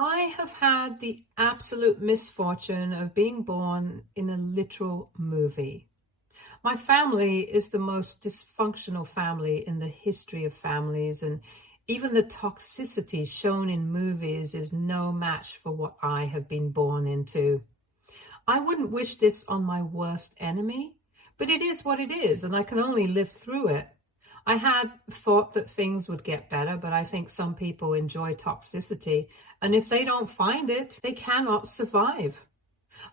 I have had the absolute misfortune of being born in a literal movie. My family is the most dysfunctional family in the history of families, and even the toxicity shown in movies is no match for what I have been born into. I wouldn't wish this on my worst enemy, but it is what it is, and I can only live through it. I had thought that things would get better, but I think some people enjoy toxicity, and if they don't find it, they cannot survive.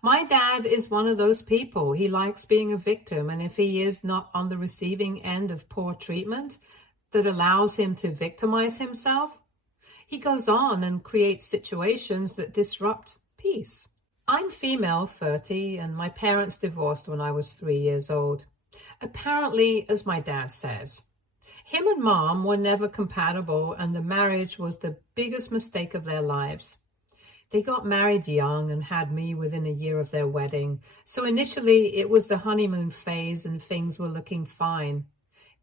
My dad is one of those people. He likes being a victim, and if he is not on the receiving end of poor treatment that allows him to victimize himself, he goes on and creates situations that disrupt peace. I'm female, 30, and my parents divorced when I was 3 years old. Apparently, as my dad says, him and mom were never compatible, and the marriage was the biggest mistake of their lives. They got married young and had me within a year of their wedding. So initially it was the honeymoon phase and things were looking fine.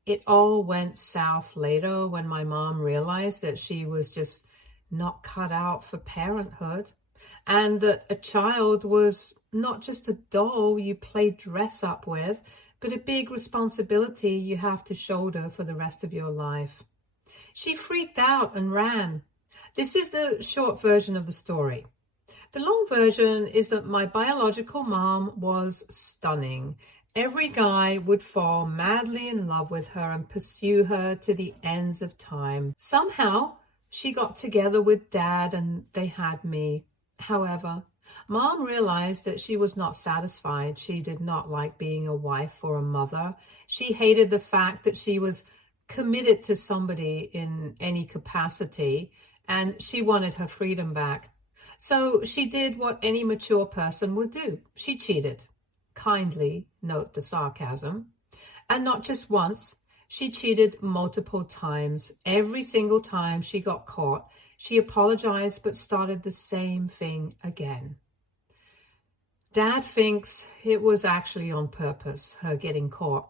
It all went south later when my mom realized that she was just not cut out for parenthood, and that a child was not just a doll you play dress up with, but a big responsibility you have to shoulder for the rest of your life. She freaked out and ran. This is the short version of the story. The long version is that my biological mom was stunning. Every guy would fall madly in love with her and pursue her to the ends of time. Somehow, she got together with dad and they had me. However, mom realized that she was not satisfied. She did not like being a wife or a mother. She hated the fact that she was committed to somebody in any capacity, and she wanted her freedom back. So she did what any mature person would do. She cheated. Kindly note the sarcasm. And not just once. She cheated multiple times. Every single time she got caught, she apologized but started the same thing again. Dad thinks it was actually on purpose, her getting caught.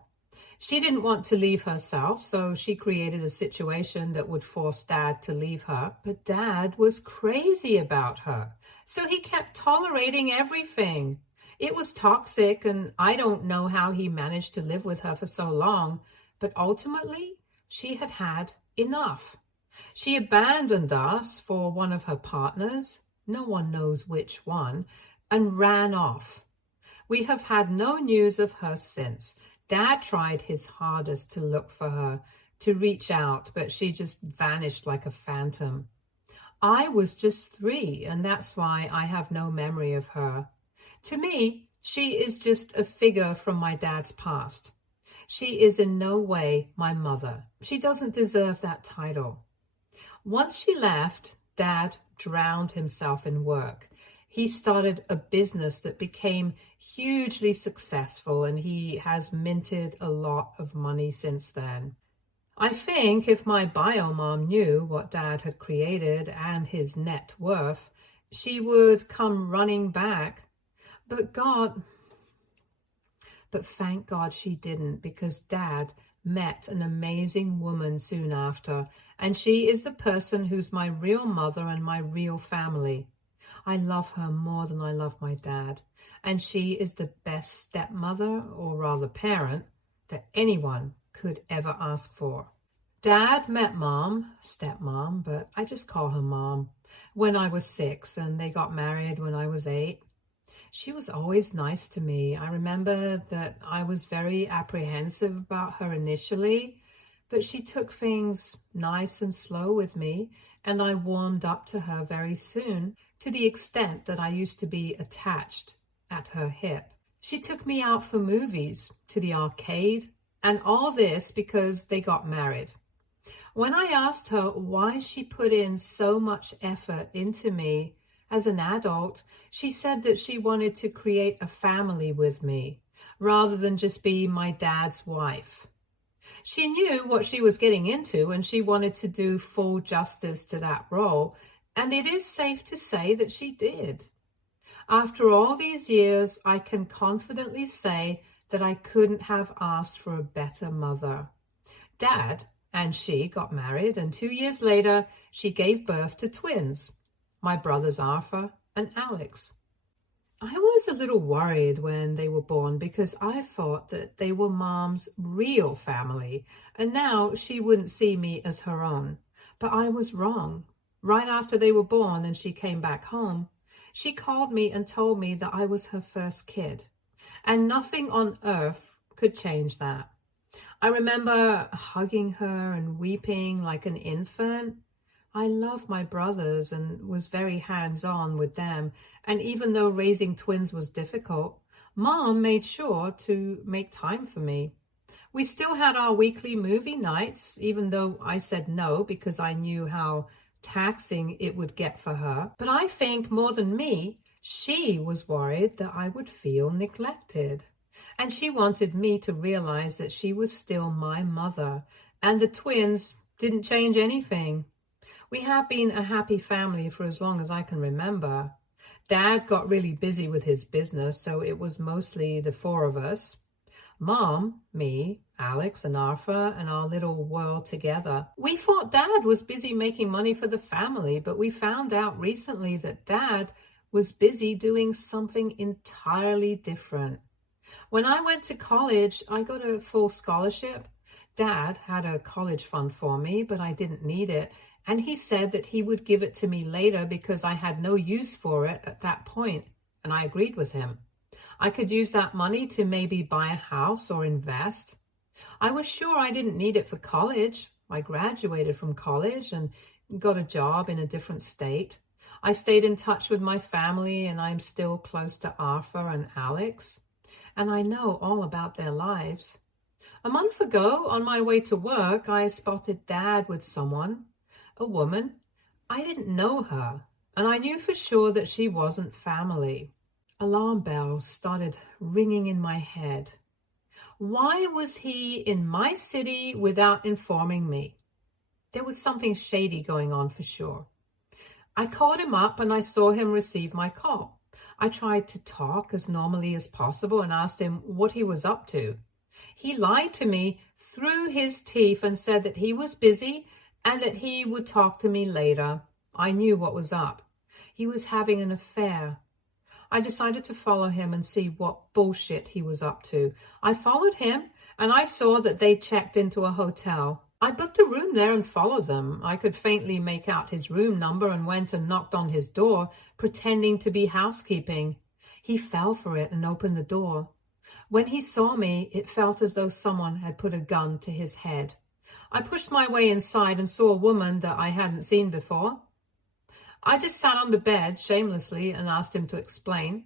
She didn't want to leave herself, so she created a situation that would force Dad to leave her. But Dad was crazy about her, so he kept tolerating everything. It was toxic, and I don't know how he managed to live with her for so long, but ultimately, she had had enough. She abandoned us for one of her partners, no one knows which one, and ran off. We have had no news of her since. Dad tried his hardest to look for her, to reach out, but she just vanished like a phantom. I was just 3, and that's why I have no memory of her. To me, she is just a figure from my dad's past. She is in no way my mother. She doesn't deserve that title. Once she left, Dad drowned himself in work. He started a business that became hugely successful, and he has minted a lot of money since then. I think if my bio mom knew what Dad had created and his net worth, she would come running back. But thank God she didn't, because Dad met an amazing woman soon after, and she is the person who's my real mother and my real family. I love her more than I love my dad, and she is the best stepmother, or rather parent, that anyone could ever ask for. Dad met mom, stepmom, but I just call her mom, when I was 6, and they got married when I was 8. She was always nice to me. I remember that I was very apprehensive about her initially, but she took things nice and slow with me, and I warmed up to her very soon, to the extent that I used to be attached at her hip. She took me out for movies, to the arcade, and all this because they got married. When I asked her why she put in so much effort into me as an adult, she said that she wanted to create a family with me, rather than just be my dad's wife. She knew what she was getting into, and she wanted to do full justice to that role, and it is safe to say that she did. After all these years, I can confidently say that I couldn't have asked for a better mother. Dad and she got married, and 2 years later, she gave birth to twins. my brothers Arthur and Alex. I was a little worried when they were born because I thought that they were Mom's real family, and now she wouldn't see me as her own. But I was wrong. Right after they were born and she came back home, she called me and told me that I was her first kid, and nothing on earth could change that. I remember hugging her and weeping like an infant. I loved my brothers and was very hands-on with them. And even though raising twins was difficult, Mom made sure to make time for me. We still had our weekly movie nights, even though I said no because I knew how taxing it would get for her. But I think more than me, she was worried that I would feel neglected. And she wanted me to realize that she was still my mother, and the twins didn't change anything. We have been a happy family for as long as I can remember. Dad got really busy with his business, so it was mostly the four of us. Mom, me, Alex, and Arthur, and our little world together. We thought Dad was busy making money for the family, but we found out recently that Dad was busy doing something entirely different. When I went to college, I got a full scholarship. Dad had a college fund for me, but I didn't need it. And he said that he would give it to me later because I had no use for it at that point. And I agreed with him. I could use that money to maybe buy a house or invest. I was sure I didn't need it for college. I graduated from college and got a job in a different state. I stayed in touch with my family, and I'm still close to Arthur and Alex. And I know all about their lives. A month ago, on my way to work, I spotted Dad with someone, a woman. I didn't know her, and I knew for sure that she wasn't family. Alarm bells started ringing in my head. Why was he in my city without informing me? There was something shady going on for sure. I called him up and I saw him receive my call. I tried to talk as normally as possible and asked him what he was up to. He lied to me through his teeth and said that he was busy and that he would talk to me later. I knew what was up. He was having an affair. I decided to follow him and see what bullshit he was up to. I followed him and I saw that they checked into a hotel. I booked a room there and followed them. I could faintly make out his room number and went and knocked on his door, pretending to be housekeeping. He fell for it and opened the door. When he saw me, it felt as though someone had put a gun to his head. I pushed my way inside and saw a woman that I hadn't seen before. I just sat on the bed shamelessly and asked him to explain.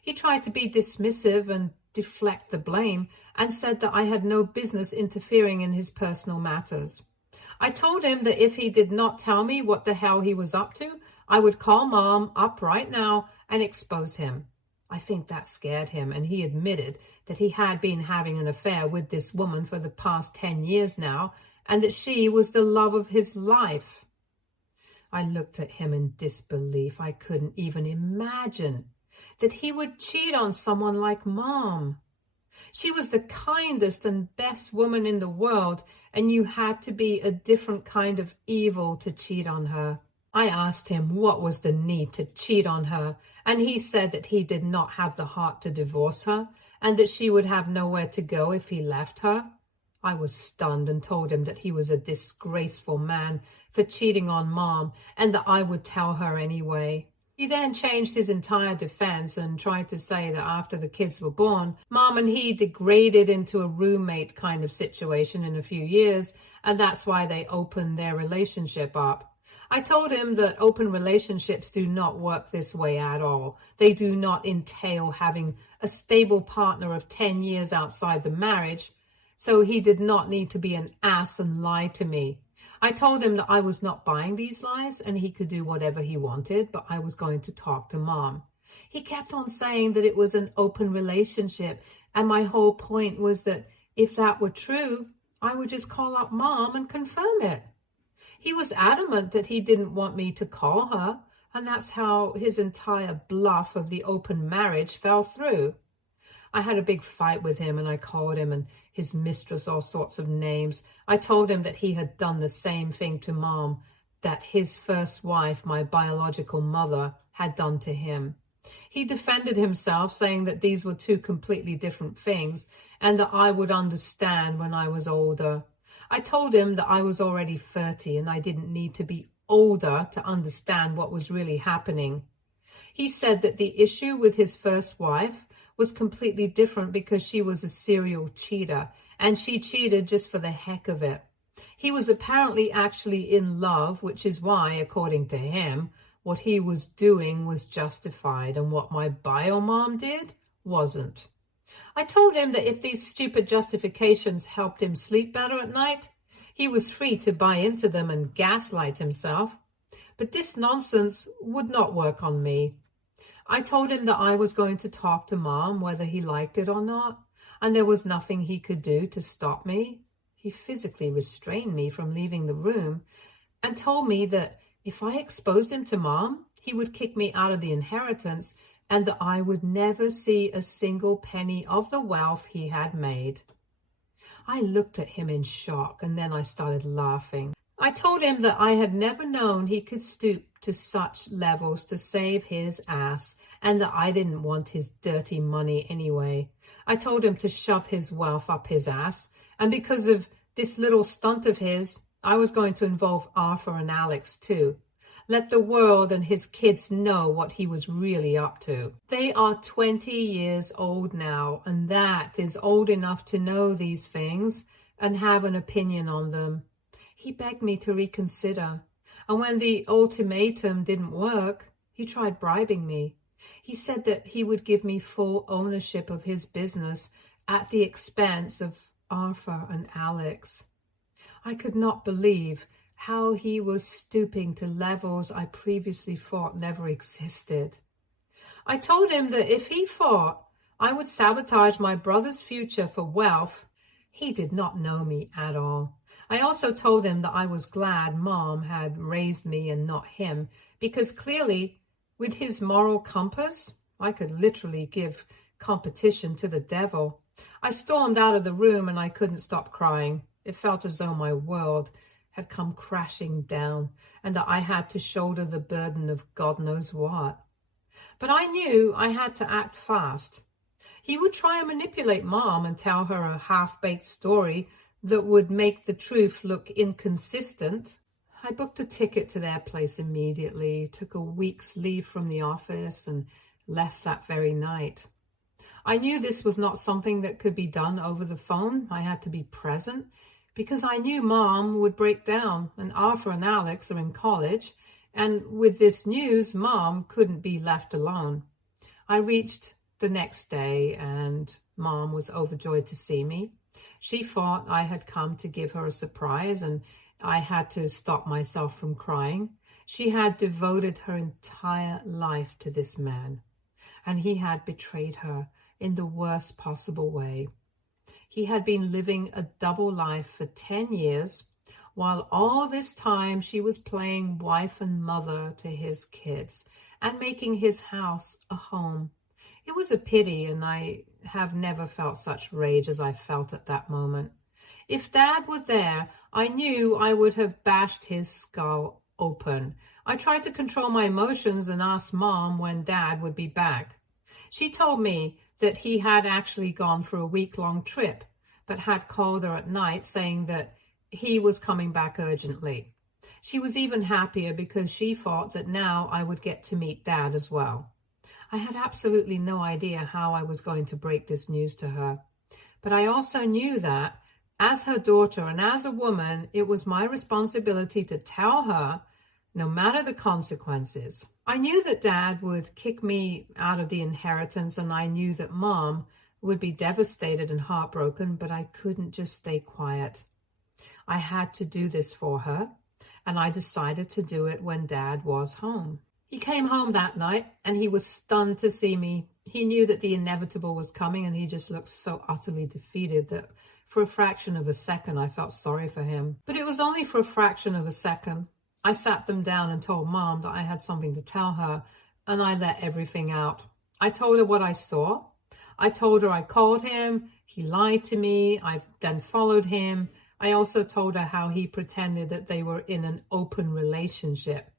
He tried to be dismissive and deflect the blame and said that I had no business interfering in his personal matters. I told him that if he did not tell me what the hell he was up to, I would call Mom up right now and expose him. I think that scared him, and he admitted that he had been having an affair with this woman for the past 10 years now, and that she was the love of his life. I looked at him in disbelief. I couldn't even imagine that he would cheat on someone like Mom. She was the kindest and best woman in the world, and you had to be a different kind of evil to cheat on her. I asked him what was the need to cheat on her, and he said that he did not have the heart to divorce her, and that she would have nowhere to go if he left her. I was stunned and told him that he was a disgraceful man for cheating on Mom, and that I would tell her anyway. He then changed his entire defense and tried to say that after the kids were born, Mom and he degraded into a roommate kind of situation in a few years, and that's why they opened their relationship up. I told him that open relationships do not work this way at all. They do not entail having a stable partner of 10 years outside the marriage, so he did not need to be an ass and lie to me. I told him that I was not buying these lies and he could do whatever he wanted, but I was going to talk to Mom. He kept on saying that it was an open relationship, and my whole point was that if that were true, I would just call up Mom and confirm it. He was adamant that he didn't want me to call her, and that's how his entire bluff of the open marriage fell through. I had a big fight with him, and I called him and his mistress all sorts of names. I told him that he had done the same thing to Mom, that his first wife, my biological mother, had done to him. He defended himself, saying that these were two completely different things and that I would understand when I was older. I told him that I was already 30 and I didn't need to be older to understand what was really happening. He said that the issue with his first wife was completely different because she was a serial cheater and she cheated just for the heck of it. He was apparently actually in love, which is why, according to him, what he was doing was justified and what my bio mom did wasn't. I told him that if these stupid justifications helped him sleep better at night, he was free to buy into them and gaslight himself. But this nonsense would not work on me. I told him that I was going to talk to Mom whether he liked it or not, and there was nothing he could do to stop me. He physically restrained me from leaving the room and told me that if I exposed him to Mom, he would kick me out of the inheritance and that I would never see a single penny of the wealth he had made. I looked at him in shock and then I started laughing. I told him that I had never known he could stoop to such levels to save his ass and that I didn't want his dirty money anyway. I told him to shove his wealth up his ass, and because of this little stunt of his, I was going to involve Arthur and Alex too. Let the world and his kids know what he was really up to. They are 20 years old now, and that is old enough to know these things and have an opinion on them. He begged me to reconsider, and when the ultimatum didn't work, he tried bribing me. He said that he would give me full ownership of his business at the expense of Arthur and Alex. I could not believe how he was stooping to levels I previously thought never existed. I told him that if he thought I would sabotage my brother's future for wealth, he did not know me at all. I also told him that I was glad Mom had raised me and not him, because clearly, with his moral compass, I could literally give competition to the devil. I stormed out of the room and I couldn't stop crying. It felt as though my world had come crashing down and that I had to shoulder the burden of God knows what. But I knew I had to act fast. He would try and manipulate Mom and tell her a half-baked story that would make the truth look inconsistent. I booked a ticket to their place immediately, took a week's leave from the office, and left that very night. I knew this was not something that could be done over the phone. I had to be present because I knew Mom would break down, and Arthur and Alex are in college, and with this news, Mom couldn't be left alone. I reached the next day, and Mom was overjoyed to see me. She thought I had come to give her a surprise, and I had to stop myself from crying. She had devoted her entire life to this man, and he had betrayed her in the worst possible way. He had been living a double life for 10 years, while all this time she was playing wife and mother to his kids and making his house a home. It was a pity, and I have never felt such rage as I felt at that moment. If Dad were there, I knew I would have bashed his skull open. I tried to control my emotions and asked Mom when Dad would be back. She told me that he had actually gone for a week-long trip, but had called her at night saying that he was coming back urgently. She was even happier because she thought that now I would get to meet Dad as well. I had absolutely no idea how I was going to break this news to her, but I also knew that, as her daughter and as a woman, it was my responsibility to tell her, no matter the consequences. I knew that Dad would kick me out of the inheritance, and I knew that Mom would be devastated and heartbroken, but I couldn't just stay quiet. I had to do this for her, and I decided to do it when Dad was home. He came home that night, and he was stunned to see me. He knew that the inevitable was coming, and he just looked so utterly defeated that for a fraction of a second I felt sorry for him. But it was only for a fraction of a second. I sat them down and told Mom that I had something to tell her, and I let everything out. I told her what I saw. I told her I called him, he lied to me, I then followed him, I also told her how he pretended that they were in an open relationship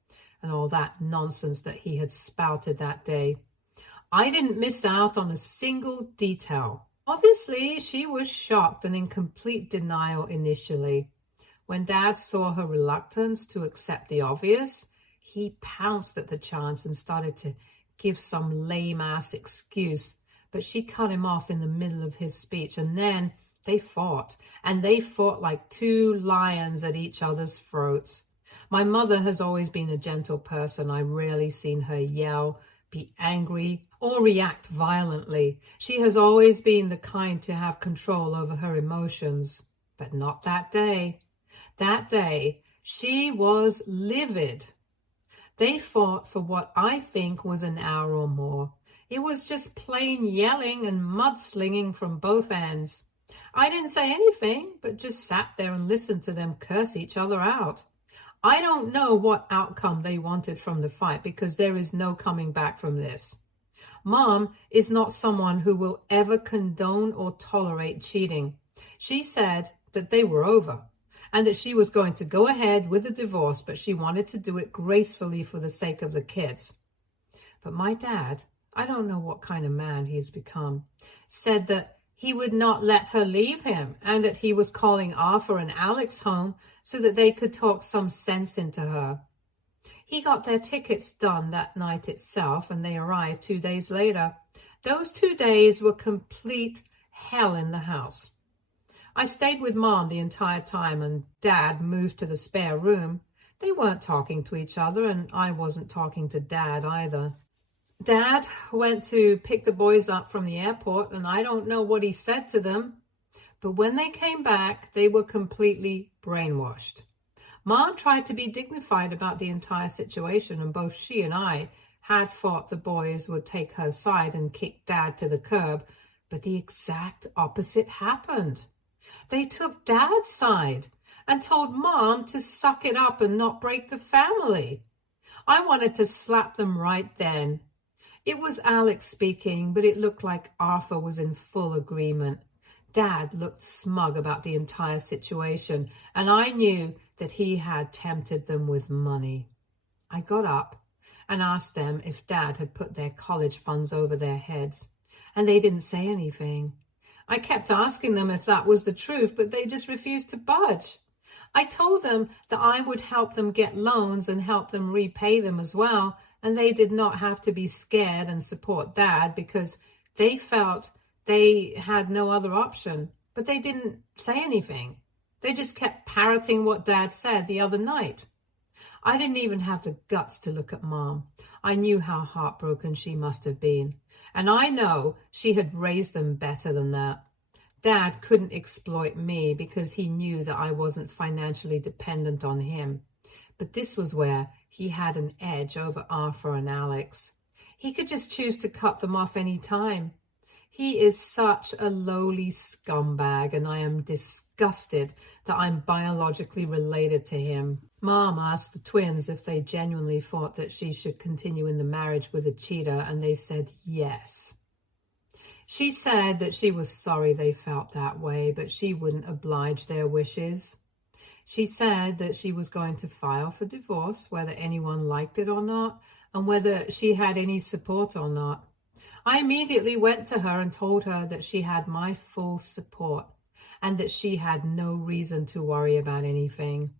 and all that nonsense that he had spouted that day. I didn't miss out on a single detail. Obviously, she was shocked and in complete denial initially. When Dad saw her reluctance to accept the obvious, he pounced at the chance and started to give some lame-ass excuse. But she cut him off in the middle of his speech, and then they fought. And they fought like two lions at each other's throats. My mother has always been a gentle person. I've rarely seen her yell, be angry, or react violently. She has always been the kind to have control over her emotions. But not that day. That day, she was livid. They fought for what I think was an hour or more. It was just plain yelling and mudslinging from both ends. I didn't say anything, but just sat there and listened to them curse each other out. I don't know what outcome they wanted from the fight because there is no coming back from this. Mom is not someone who will ever condone or tolerate cheating. She said that they were over and that she was going to go ahead with the divorce, but she wanted to do it gracefully for the sake of the kids. But my dad, I don't know what kind of man he's become, said that he would not let her leave him and that he was calling Arthur and Alex home so that they could talk some sense into her. He got their tickets done that night itself and they arrived 2 days later. Those 2 days were complete hell in the house. I stayed with Mom the entire time and Dad moved to the spare room. They weren't talking to each other and I wasn't talking to Dad either. Dad went to pick the boys up from the airport and I don't know what he said to them, but when they came back, they were completely brainwashed. Mom tried to be dignified about the entire situation and both she and I had thought the boys would take her side and kick Dad to the curb, but the exact opposite happened. They took Dad's side and told Mom to suck it up and not break the family. I wanted to slap them right then. It was Alex speaking, but it looked like Arthur was in full agreement. Dad looked smug about the entire situation, and I knew that he had tempted them with money. I got up and asked them if Dad had put their college funds over their heads, and they didn't say anything. I kept asking them if that was the truth, but they just refused to budge. I told them that I would help them get loans and help them repay them as well, and they did not have to be scared and support Dad because they felt they had no other option. But they didn't say anything. They just kept parroting what Dad said the other night. I didn't even have the guts to look at Mom. I knew how heartbroken she must have been. And I know she had raised them better than that. Dad couldn't exploit me because he knew that I wasn't financially dependent on him. But this was where he had an edge over Arthur and Alex. He could just choose to cut them off any time. He is such a lowly scumbag, and I am disgusted that I'm biologically related to him. Mom asked the twins if they genuinely thought that she should continue in the marriage with a cheater, and they said yes. She said that she was sorry they felt that way, but she wouldn't oblige their wishes. She said that she was going to file for divorce, whether anyone liked it or not, and whether she had any support or not. I immediately went to her and told her that she had my full support and that she had no reason to worry about anything.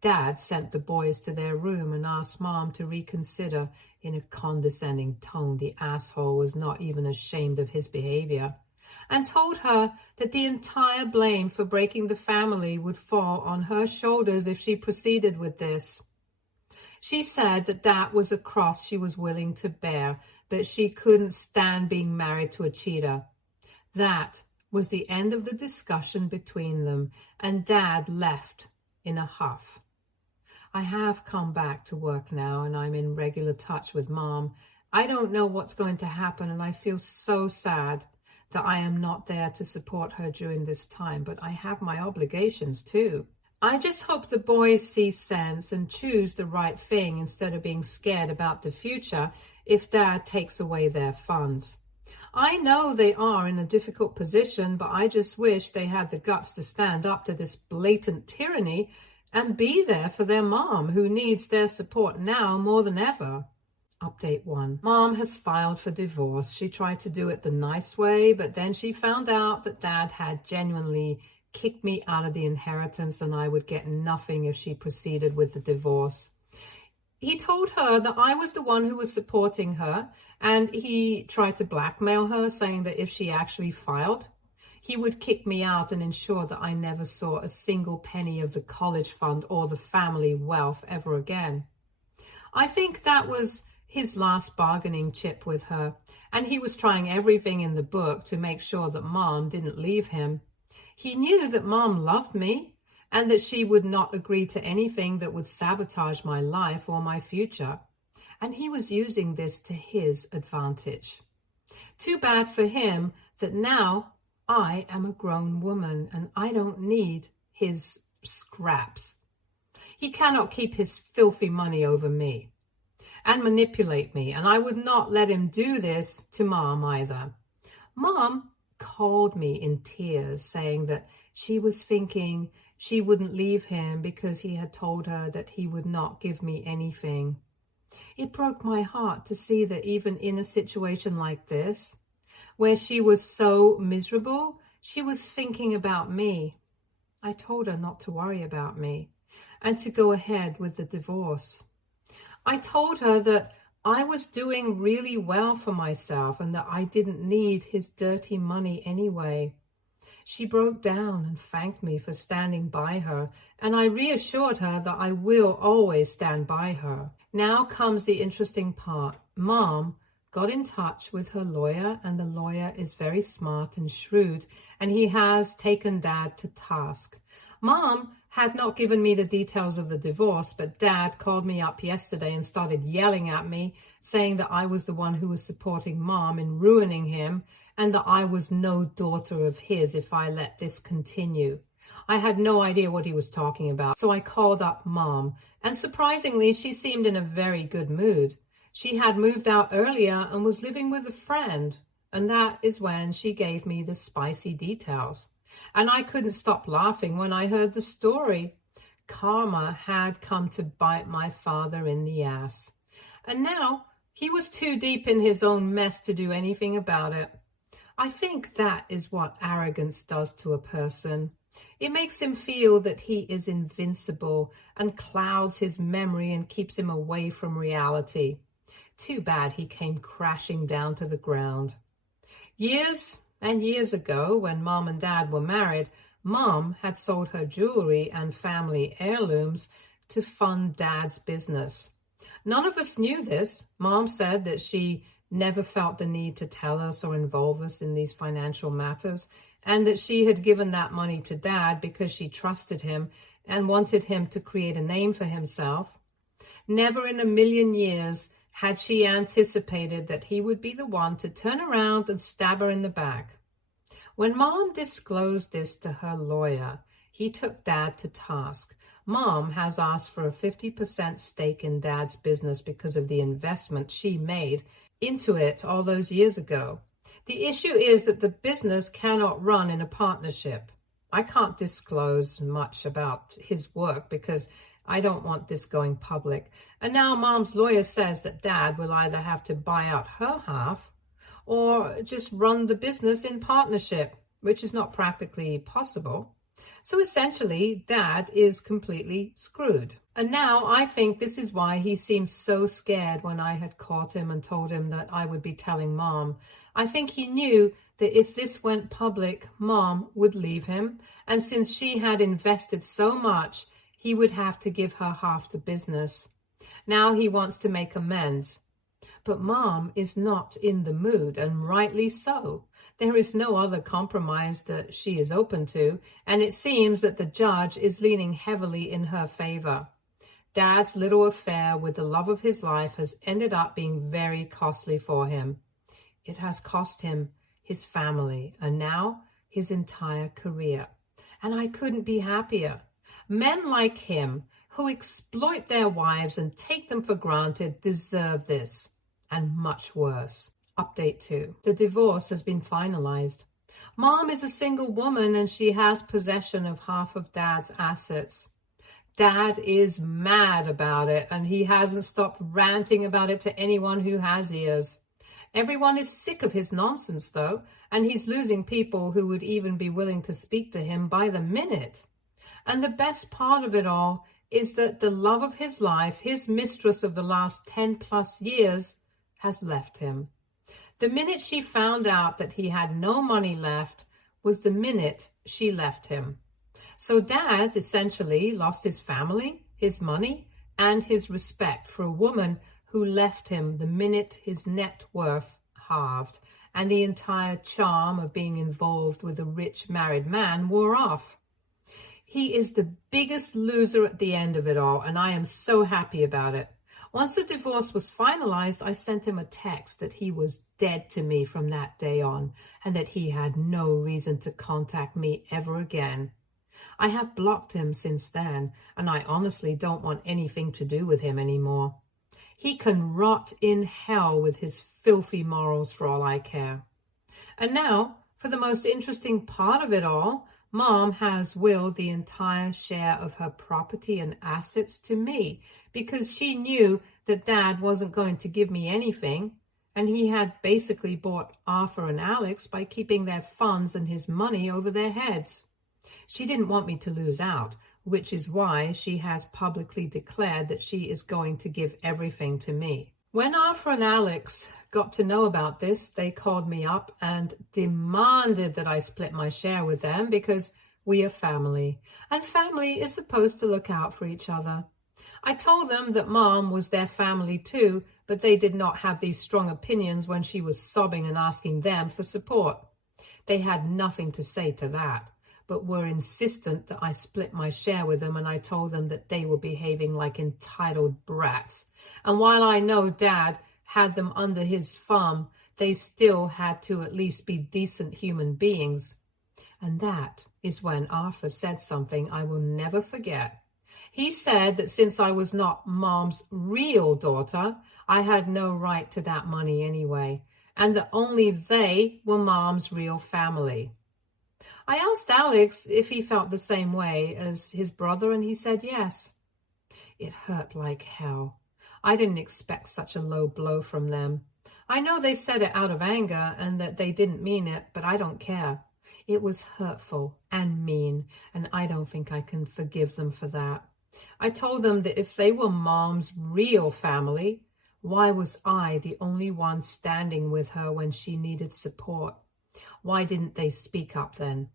Dad sent the boys to their room and asked Mom to reconsider in a condescending tone. The asshole was not even ashamed of his behavior, and told her that the entire blame for breaking the family would fall on her shoulders if she proceeded with this. She said that that was a cross she was willing to bear, but she couldn't stand being married to a cheater. That was the end of the discussion between them, and Dad left in a huff. I have come back to work now, and I'm in regular touch with Mom. I don't know what's going to happen, and I feel so sad that I am not there to support her during this time, but I have my obligations too. I just hope the boys see sense and choose the right thing instead of being scared about the future if Dad takes away their funds. I know they are in a difficult position, but I just wish they had the guts to stand up to this blatant tyranny and be there for their mom, who needs their support now more than ever. Update 1. Mom has filed for divorce. She tried to do it the nice way, but then she found out that Dad had genuinely kicked me out of the inheritance and I would get nothing if she proceeded with the divorce. He told her that I was the one who was supporting her, and he tried to blackmail her, saying that if she actually filed, he would kick me out and ensure that I never saw a single penny of the college fund or the family wealth ever again. I think that was his last bargaining chip with her, and he was trying everything in the book to make sure that Mom didn't leave him. He knew that Mom loved me, and that she would not agree to anything that would sabotage my life or my future. And he was using this to his advantage. Too bad for him that now I am a grown woman and I don't need his scraps. He cannot keep his filthy money over me and manipulate me, and I would not let him do this to Mom either. Mom called me in tears, saying that she was thinking she wouldn't leave him because he had told her that he would not give me anything. It broke my heart to see that even in a situation like this, where she was so miserable, she was thinking about me. I told her not to worry about me and to go ahead with the divorce. I told her that I was doing really well for myself and that I didn't need his dirty money anyway. She broke down and thanked me for standing by her, and I reassured her that I will always stand by her. Now comes the interesting part. Mom got in touch with her lawyer, and the lawyer is very smart and shrewd, and he has taken Dad to task. Mom had not given me the details of the divorce, but Dad called me up yesterday and started yelling at me, saying that I was the one who was supporting Mom in ruining him, and that I was no daughter of his if I let this continue. I had no idea what he was talking about, so I called up Mom, and surprisingly, she seemed in a very good mood. She had moved out earlier and was living with a friend, and that is when she gave me the spicy details. And I couldn't stop laughing when I heard the story. Karma had come to bite my father in the ass, and now he was too deep in his own mess to do anything about it. I think that is what arrogance does to a person. It makes him feel that he is invincible and clouds his memory and keeps him away from reality. Too bad he came crashing down to the ground. Years and years ago, when Mom and Dad were married, Mom had sold her jewelry and family heirlooms to fund Dad's business. None of us knew this. Mom said that she never felt the need to tell us or involve us in these financial matters, and that she had given that money to Dad because she trusted him and wanted him to create a name for himself. Never in a million years had she anticipated that he would be the one to turn around and stab her in the back. When Mom disclosed this to her lawyer, he took Dad to task. Mom has asked for a 50% stake in Dad's business because of the investment she made into it all those years ago. The issue is that the business cannot run in a partnership. I can't disclose much about his work because I don't want this going public. And now Mom's lawyer says that Dad will either have to buy out her half or just run the business in partnership, which is not practically possible. So essentially, Dad is completely screwed. And now I think this is why he seemed so scared when I had caught him and told him that I would be telling Mom. I think he knew that if this went public, Mom would leave him. And since she had invested so much, he would have to give her half the business. Now he wants to make amends. But Mom is not in the mood, and rightly so. There is no other compromise that she is open to, and it seems that the judge is leaning heavily in her favor. Dad's little affair with the love of his life has ended up being very costly for him. It has cost him his family and now his entire career. And I couldn't be happier. Men like him, who exploit their wives and take them for granted, deserve this, and much worse. Update 2. The divorce has been finalized. Mom is a single woman and she has possession of half of Dad's assets. Dad is mad about it and he hasn't stopped ranting about it to anyone who has ears. Everyone is sick of his nonsense, though, and he's losing people who would even be willing to speak to him by the minute. And the best part of it all is that the love of his life, his mistress of the last 10 plus years, has left him. The minute she found out that he had no money left was the minute she left him. So Dad essentially lost his family, his money, and his respect for a woman who left him the minute his net worth halved and the entire charm of being involved with a rich married man wore off. He is the biggest loser at the end of it all, and I am so happy about it. Once the divorce was finalized, I sent him a text that he was dead to me from that day on and that he had no reason to contact me ever again. I have blocked him since then, and I honestly don't want anything to do with him anymore. He can rot in hell with his filthy morals for all I care. And now, for the most interesting part of it all, Mom has willed the entire share of her property and assets to me because she knew that Dad wasn't going to give me anything, and he had basically bought Arthur and Alex by keeping their funds and his money over their heads. She didn't want me to lose out, which is why she has publicly declared that she is going to give everything to me. When Arthur and Alex got to know about this, they called me up and demanded that I split my share with them because we are family, and family is supposed to look out for each other. I told them that Mom was their family too, but they did not have these strong opinions when she was sobbing and asking them for support. They had nothing to say to that, but were insistent that I split my share with them, and I told them that they were behaving like entitled brats. And while I know Dad had them under his thumb, they still had to at least be decent human beings. And that is when Arthur said something I will never forget. He said that since I was not Mom's real daughter, I had no right to that money anyway, and that only they were Mom's real family. I asked Alex if he felt the same way as his brother, and he said yes. It hurt like hell. I didn't expect such a low blow from them. I know they said it out of anger and that they didn't mean it, but I don't care. It was hurtful and mean, and I don't think I can forgive them for that. I told them that if they were Mom's real family, why was I the only one standing with her when she needed support? Why didn't they speak up then?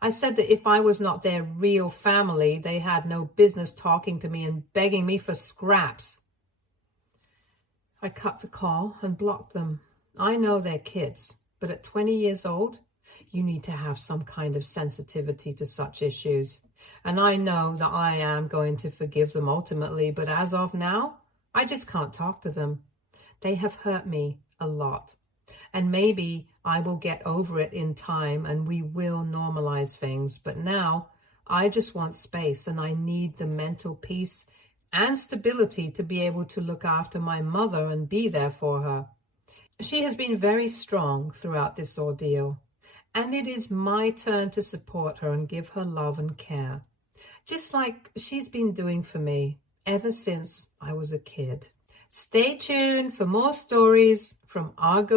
I said that if I was not their real family, they had no business talking to me and begging me for scraps. I cut the call and blocked them. I know they're kids, but at 20 years old, you need to have some kind of sensitivity to such issues. And I know that I am going to forgive them ultimately, but as of now, I just can't talk to them. They have hurt me a lot. And maybe I will get over it in time and we will normalize things. But now I just want space, and I need the mental peace and stability to be able to look after my mother and be there for her. She has been very strong throughout this ordeal, and it is my turn to support her and give her love and care, just like she's been doing for me ever since I was a kid. Stay tuned for more stories from Argo.